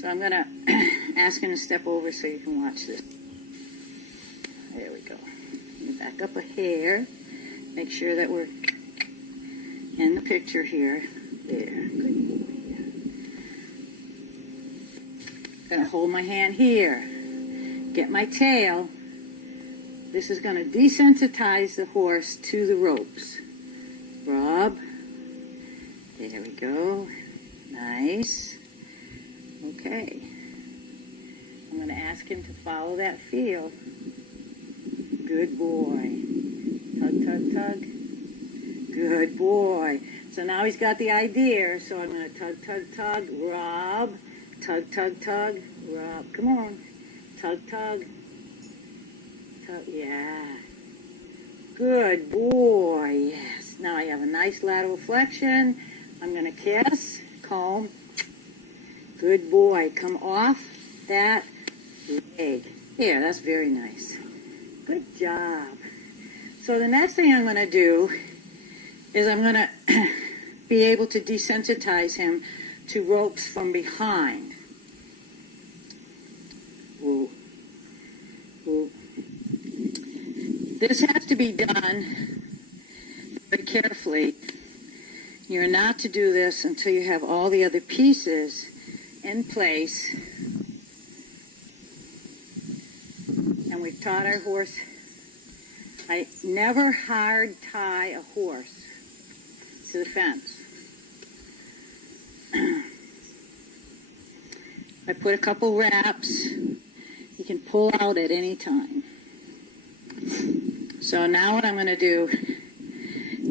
So I'm going to ask him to step over so you can watch this. There we go. Let me back up a hair. Make sure that we're in the picture here. There. Good boy. Going to hold my hand here. Get my tail. This is going to desensitize the horse to the ropes. Rub. There we go. Nice. Okay. I'm going to ask him to follow that feel. Good boy. Tug, tug, tug. Good boy. So now he's got the idea. So I'm going to tug, tug, tug, rub. Tug, tug, tug, rub. Come on. Tug, tug. Tug. Yeah. Good boy. Yes. Now I have a nice lateral flexion. I'm going to kiss. Comb. Good boy. Come off that leg. Here, that's very nice. Good job. So the next thing I'm going to do is I'm going to be able to desensitize him to ropes from behind. Ooh. Ooh. This has to be done very carefully. You're not to do this until you have all the other pieces in place. And we've taught our horse, I never hard tie a horse to the fence. I put a couple wraps. You can pull out at any time. So now what I'm going to do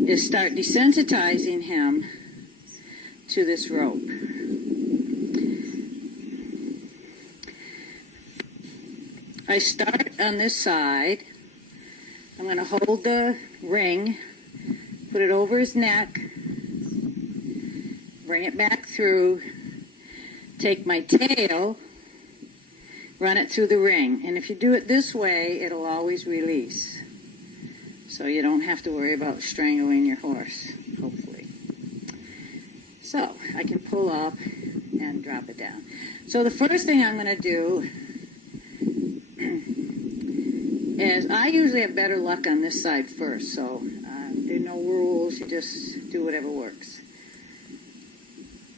is start desensitizing him to this rope. I start on this side. I'm going to hold the ring, put it over his neck, bring it back through, take my tail, run it through the ring. And if you do it this way, it'll always release. So you don't have to worry about strangling your horse, hopefully. So I can pull up and drop it down. So the first thing I'm going to do is I usually have better luck on this side first. So there are no rules. You just do whatever works.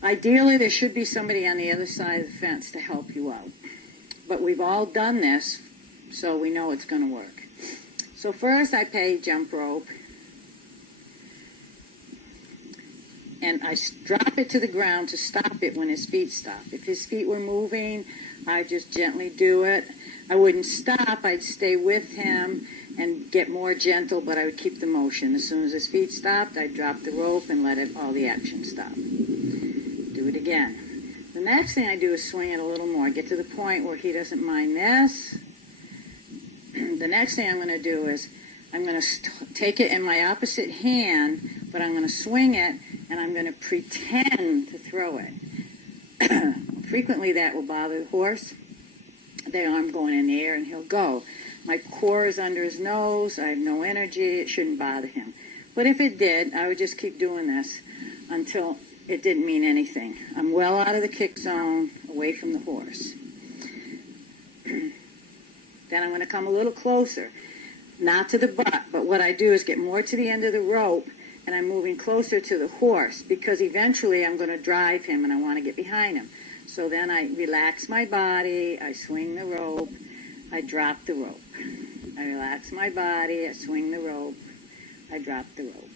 Ideally, there should be somebody on the other side of the fence to help you out. But we've all done this, so we know it's going to work. So first I pay jump rope, and I drop it to the ground to stop it when his feet stop. If his feet were moving, I just gently do it. I wouldn't stop. I'd stay with him and get more gentle, but I would keep the motion. As soon as his feet stopped, I'd drop the rope and let all the action stop. Do it again. The next thing I do is swing it a little more. Get to the point where he doesn't mind this. The next thing I'm going to do is I'm going to take it in my opposite hand, but I'm going to swing it, and I'm going to pretend to throw it. Frequently that will bother the horse. The arm going in the air, and he'll go. My core is under his nose. I have no energy. It shouldn't bother him. But if it did, I would just keep doing this until it didn't mean anything. I'm well out of the kick zone, away from the horse. Then I'm going to come a little closer, not to the butt, but what I do is get more to the end of the rope, and I'm moving closer to the horse, because eventually I'm going to drive him, and I want to get behind him. So then I relax my body, I swing the rope, I drop the rope. I relax my body, I swing the rope, I drop the rope.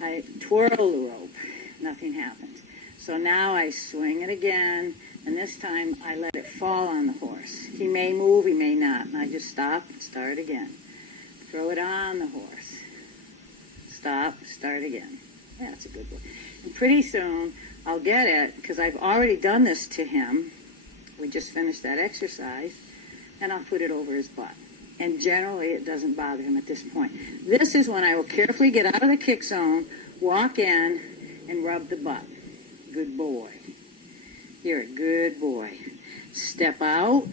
I twirl the rope, nothing happens. So now I swing it again, and this time I let it fall on the horse. He may move, he may not, and I just stop and start again. Throw it on the horse. Stop, start again. Yeah, that's a good one. And pretty soon I'll get it, because I've already done this to him. We just finished that exercise, and I'll put it over his butt. And generally it doesn't bother him at this point. This is when I will carefully get out of the kick zone, walk in, and rub the butt. Good boy. You're a good boy. Step out,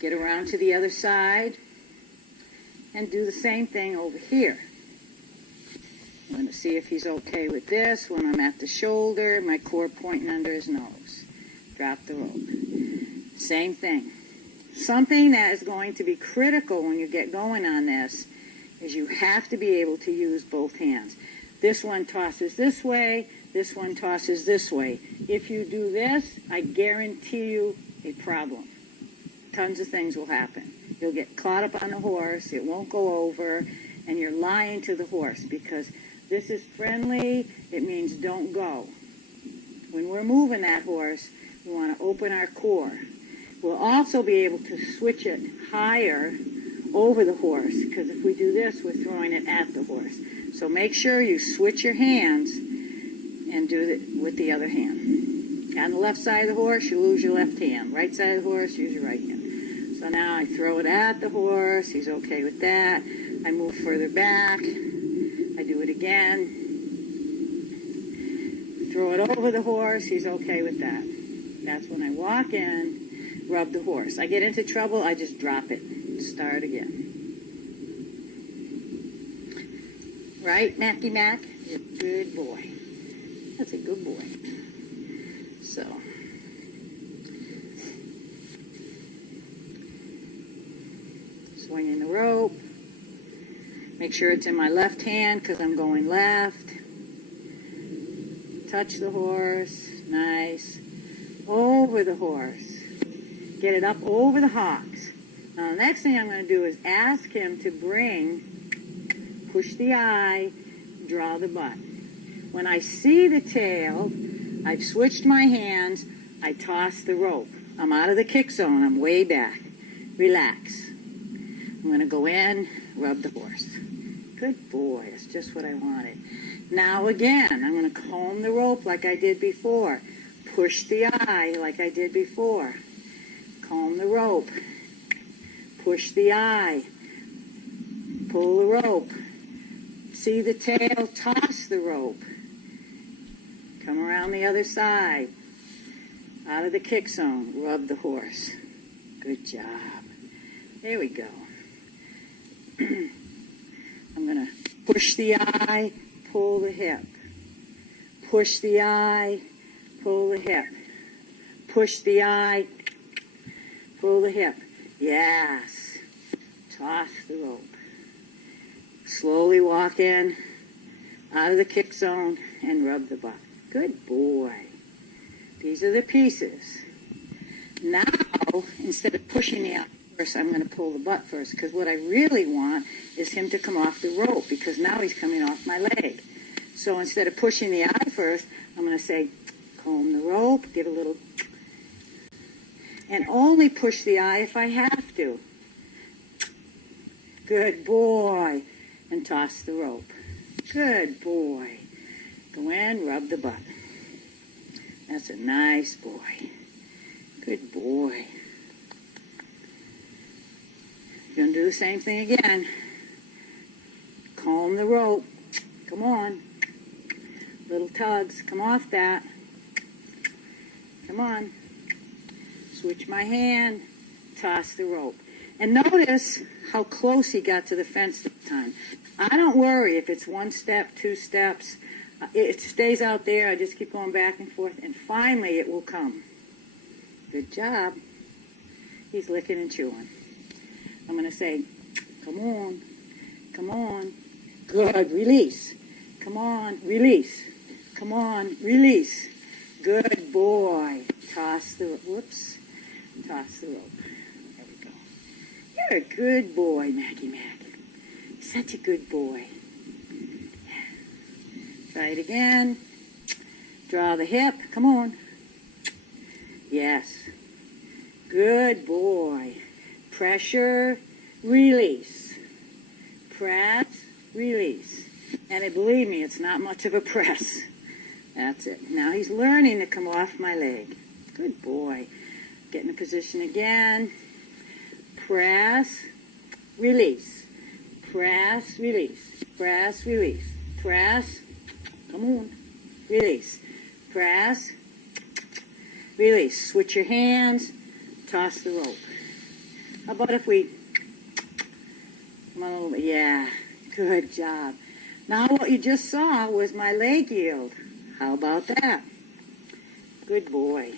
get around to the other side, and do the same thing over here. I'm going to see if he's okay with this when I'm at the shoulder, my core pointing under his nose. drop the rope. Same thing. Something that is going to be critical when you get going on this is you have to be able to use both hands. This one tosses this way, this one tosses this way. If you do this, I guarantee you a problem. Tons of things will happen. You'll get caught up on the horse, it won't go over, and you're lying to the horse because this is friendly, it means don't go. When we're moving that horse, we want to open our core. We'll also be able to switch it higher over the horse, because if we do this, we're throwing it at the horse. So make sure you switch your hands and do it with the other hand. On the left side of the horse, you lose your left hand. Right side of the horse, use your right hand. So now I throw it at the horse. He's okay with that. I move further back. I do it again. Throw it over the horse. He's okay with that. That's when I walk in, rub the horse. I get into trouble, I just drop it. Start again. Right, Mackie Mac? You're a good boy. That's a good boy. So. Swinging the rope. Make sure it's in my left hand because I'm going left. Touch the horse. Nice. Over the horse. Get it up over the hocks. Now the next thing I'm going to do is ask him to push the eye, draw the butt. When I see the tail, I've switched my hands, I toss the rope. I'm out of the kick zone, I'm way back. Relax. I'm going to go in, rub the horse. Good boy, that's just what I wanted. Now again, I'm going to comb the rope like I did before. Push the eye like I did before. Comb the rope. Push the eye. Pull the rope. See the tail, toss the rope. Come around the other side. Out of the kick zone, rub the horse. Good job. There we go. I'm going to push the eye, pull the hip. Push the eye, pull the hip. Push the eye, pull the hip. Yes. Toss the rope. Slowly walk in, out of the kick zone, and rub the butt. Good boy. These are the pieces. Now, instead of pushing the eye first, I'm going to pull the butt first, because what I really want is him to come off the rope, because now he's coming off my leg. So instead of pushing the eye first, I'm going to say, comb the rope, give a little, and only push the eye if I have to. Good boy. And toss the rope. Good boy. Go in, rub the butt. That's a nice boy. Good boy. You're going to do the same thing again. Comb the rope. Come on. Little tugs. Come off that. Come on. Switch my hand. Toss the rope. And notice how close he got to the fence this time. I don't worry if it's one step, two steps. It stays out there. I just keep going back and forth. And finally it will come. Good job. He's licking and chewing. I'm going to say, come on. Come on. Good. Release. Come on. Release. Come on. Release. Good boy. Toss the rope. Whoops. Toss the rope. There we go. You're a good boy, Mackie Mac. Such a good boy. Try it again. Draw the hip. Come on. Yes. Good boy. Pressure, release. Press, release. And believe me, it's not much of a press. That's it. Now he's learning to come off my leg. Good boy. Get in a position again. Press, release. Press, release. Press, release. Press. Come on. Release. Press. Release. Switch your hands. Toss the rope. How about if we... Come on a little bit. Yeah. Good job. Now what you just saw was my leg yield. How about that? Good boy.